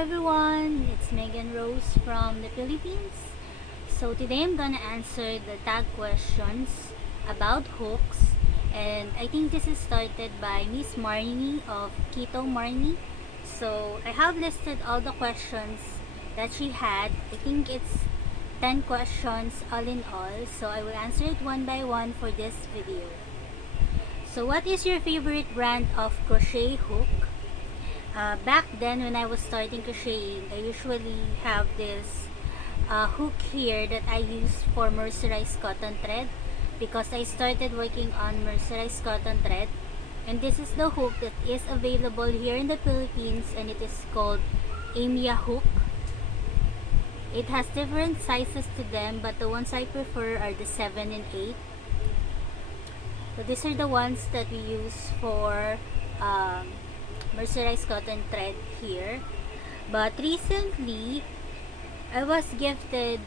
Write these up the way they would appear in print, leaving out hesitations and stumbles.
everyone, it's Megan Rose from the Philippines. So today I'm gonna answer the tag questions about hooks, and I think this is started by Miss Marny of Marny. So I have listed all the questions that she had. I think it's 10 questions all in all, so I will answer it one by one for this video. So what is your favorite brand of crochet hook? Back then when I was starting crocheting, I usually have this hook here that I use for mercerized cotton thread, because I started working on mercerized cotton thread, and this is the hook that is available here in the Philippines, and it is called Amia hook. It has different sizes to them, but the ones I prefer are the 7 and 8. So these are the ones that we use for mercerized cotton thread here. But recently I was gifted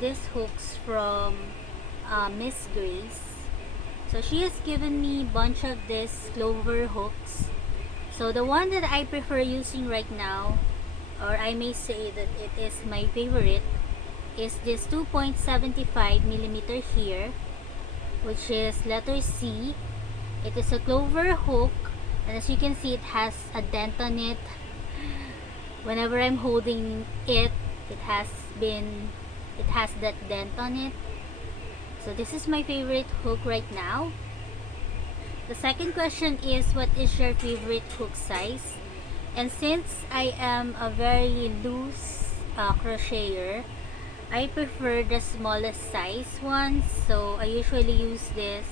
these hooks from Miss Grace. So she has given me a bunch of these clover hooks. So the one that I prefer using right now, or I may say that it is my favorite, is this 2.75mm here, which is letter C. It is a clover hook, and as you can see, it has a dent on it. Whenever I'm holding it, it has that dent on it. So this is my favorite hook right now. The second question is, what is your favorite hook size? And since I am a very loose crocheter, I prefer the smallest size ones. So I usually use this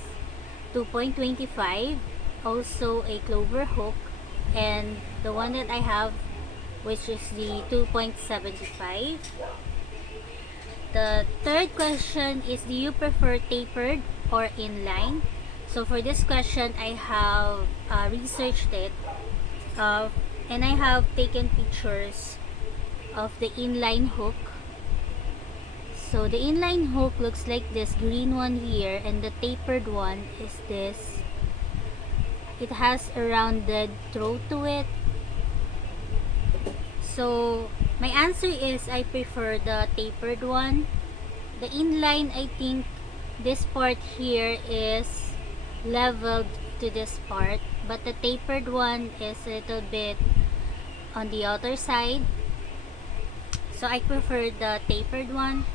2.25, also a clover hook, and the one that I have, which is the 2.75. The third question is, do you prefer tapered or inline? So for this question, I have researched it, and I have taken pictures of the inline hook. So the inline hook looks like this green one here, and the tapered one is this. It has a rounded throat to it. So my answer is I prefer the tapered one. The inline, I think this part here is leveled to this part, but the tapered one is a little bit on the outer side. So I prefer the tapered one.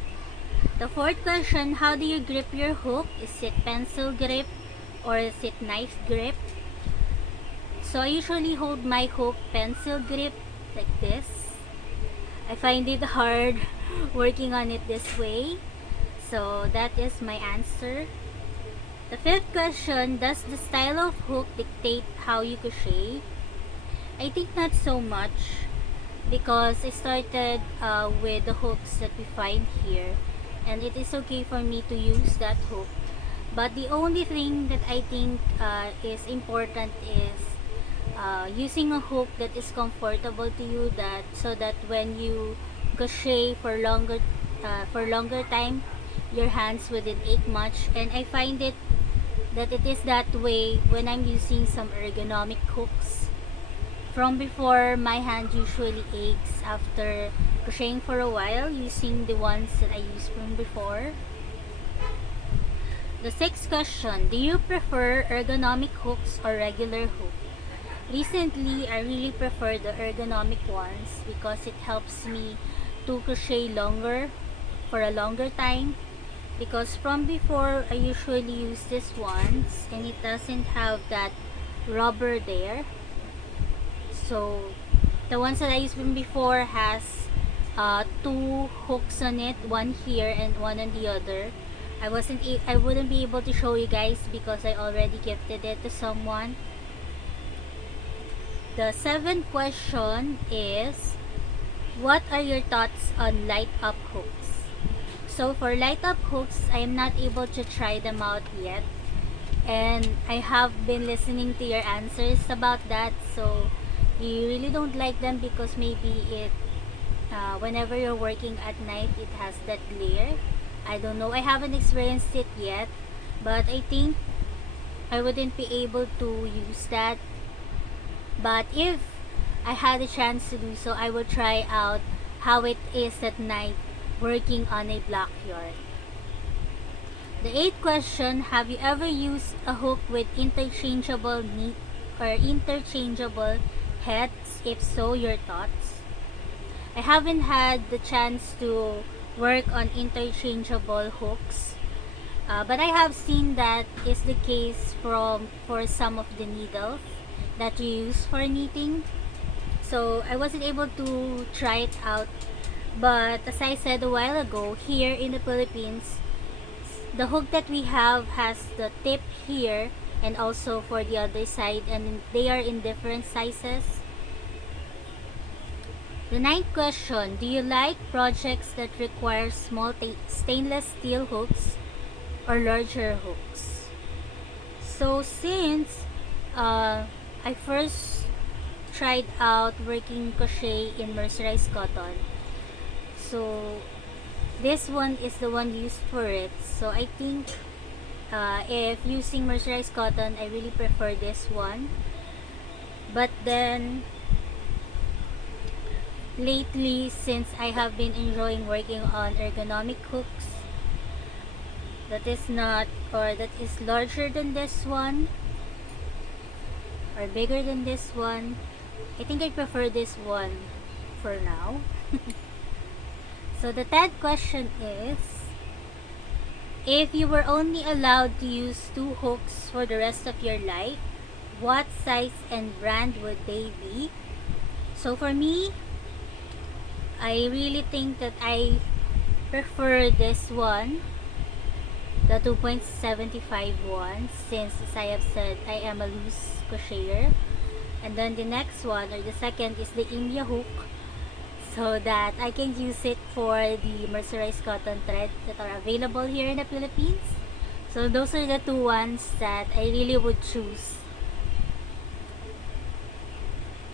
The fourth question, how do you grip your hook? Is it pencil grip or is it knife grip? So I usually hold my hook pencil grip like this. I find it hard working on it this way. So that is my answer. The fifth question, does the style of hook dictate how you crochet? I think not so much, because I started with the hooks that we find here, and it is okay for me to use that hook. But the only thing that I think is important is using a hook that is comfortable to you, that so that when you crochet for longer time, your hands wouldn't ache much. And I find it that it is that way when I'm using some ergonomic hooks. From before, my hand usually aches after crocheting for a while using the ones that I used from before. The sixth question, do you prefer ergonomic hooks or regular hooks? Recently, I really prefer the ergonomic ones because it helps me to crochet longer, for a longer time. Because from before, I usually use these ones and it doesn't have that rubber there. So the ones that I used from before has two hooks on it, one here and one on the other. I wouldn't be able to show you guys because I already gifted it to someone. The seventh question is, what are your thoughts on light up hooks? So for light up hooks, I am not able to try them out yet, and I have been listening to your answers about that. So you really don't like them because maybe it whenever you're working at night, it has that glare. I don't know, I haven't experienced it yet, but I think I wouldn't be able to use that. But if I had a chance to do so, I will try out how it is at night working on a black yarn. The eighth question, have you ever used a hook with interchangeable knit or interchangeable heads? If so, your thoughts? I haven't had the chance to work on interchangeable hooks, but I have seen that is the case for some of the needles that you use for knitting. So I wasn't able to try it out, but as I said a while ago, here in the Philippines, the hook that we have has the tip here and also for the other side, and they are in different sizes. The ninth question, do you like projects that require small stainless steel hooks or larger hooks? So since I first tried out working crochet in mercerized cotton, so this one is the one used for it. So I think if using mercerized cotton, I really prefer this one. But then lately, since I have been enjoying working on ergonomic hooks that is not, or that is larger than this one or bigger than this one, I think I prefer this one for now. So the 10th question is, if you were only allowed to use 2 hooks for the rest of your life, what size and brand would they be? So for me, I really think that I prefer this one, the 2.75 one, since as I have said, I am a loose crocheter. And then the next one, or the second, is the India hook, so that I can use it for the mercerized cotton thread that are available here in the Philippines. So those are the 2 ones that I really would choose.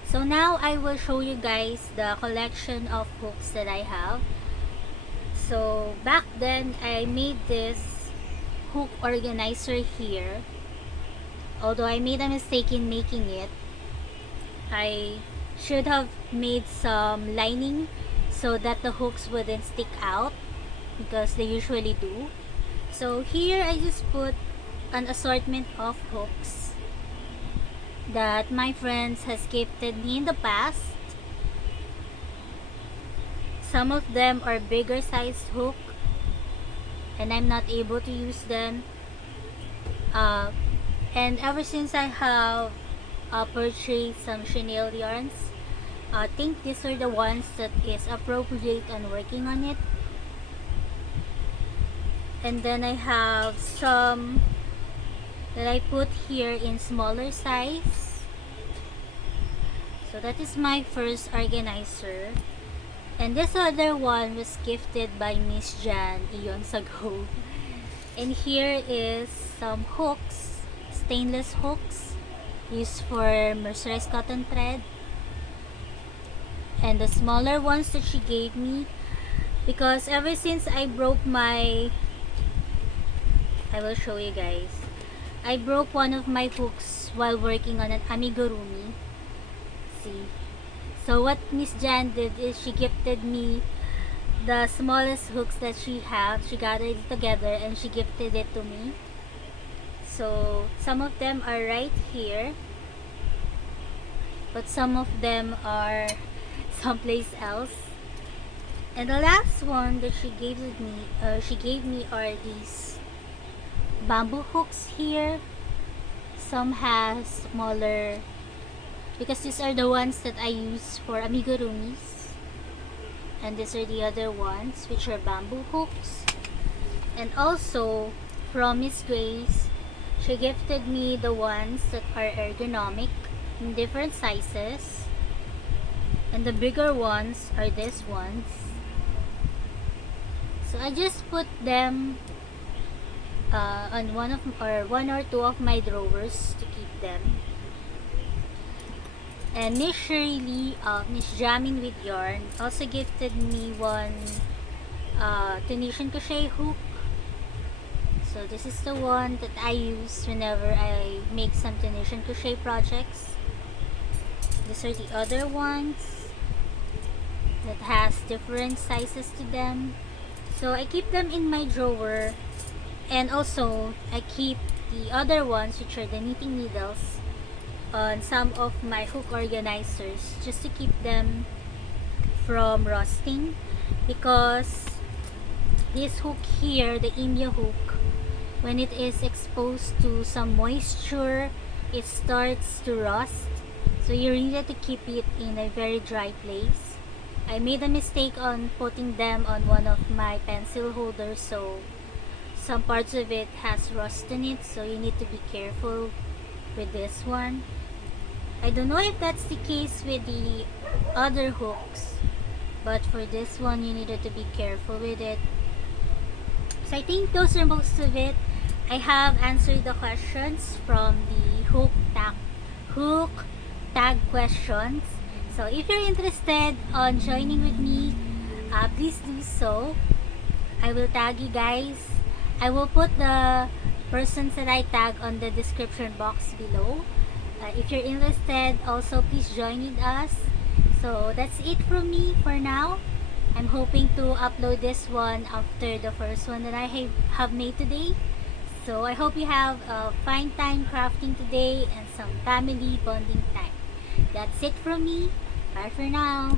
So now I will show you guys the collection of hooks that I have. So back then I made this hook organizer here. Although I made a mistake in making it, I should have made some lining so that the hooks wouldn't stick out, because they usually do. So here I just put an assortment of hooks that my friends has gifted me in the past. Some of them are bigger sized hook and I'm not able to use them, and ever since I have purchased some chenille yarns, I think these are the ones that is appropriate on working on it. And then I have some that I put here in smaller size. So that is my first organizer. And this other one was gifted by Miss Jan eons ago. And here is some hooks, stainless hooks used for mercerized cotton thread. And the smaller ones that she gave me, because ever since I broke my, I will show you guys, I broke one of my hooks while working on an amigurumi. See, so what Miss Jan did is she gifted me the smallest hooks that she have. She gathered it together and she gifted it to me. So some of them are right here, but some of them are someplace else. And the last one that she gave me are these bamboo hooks here. Some has smaller, because these are the ones that I use for amigurumis, and these are the other ones which are bamboo hooks. And also from Miss Grace, she gifted me the ones that are ergonomic in different sizes, and the bigger ones are these ones. So I just put them on one or two of my drawers to keep them. And Miss Shirley of Jamminwithyarn also gifted me one Tunisian crochet hook. So this is the one that I use whenever I make some Tunisian crochet projects. These are the other ones that has different sizes to them. So I keep them in my drawer, and also I keep the other ones, which are the knitting needles, on some of my hook organizers just to keep them from rusting, because this hook here, the India hook, when it is exposed to some moisture, it starts to rust. So you need to keep it in a very dry place. I made a mistake on putting them on one of my pencil holders, so some parts of it has rust in it, so you need to be careful with this one. I don't know if that's the case with the other hooks, but for this one you needed to be careful with it. So I think those are most of it. I have answered the questions from the hook tag questions. So if you're interested on joining with me, please do so. I will tag you guys. I will put the persons that I tag on the description box below. If you're interested, also please join with us. So that's it from me for now. I'm hoping to upload this one after the first one that I have made today. So I hope you have a fine time crafting today and some family bonding time. That's it from me. Bye for now.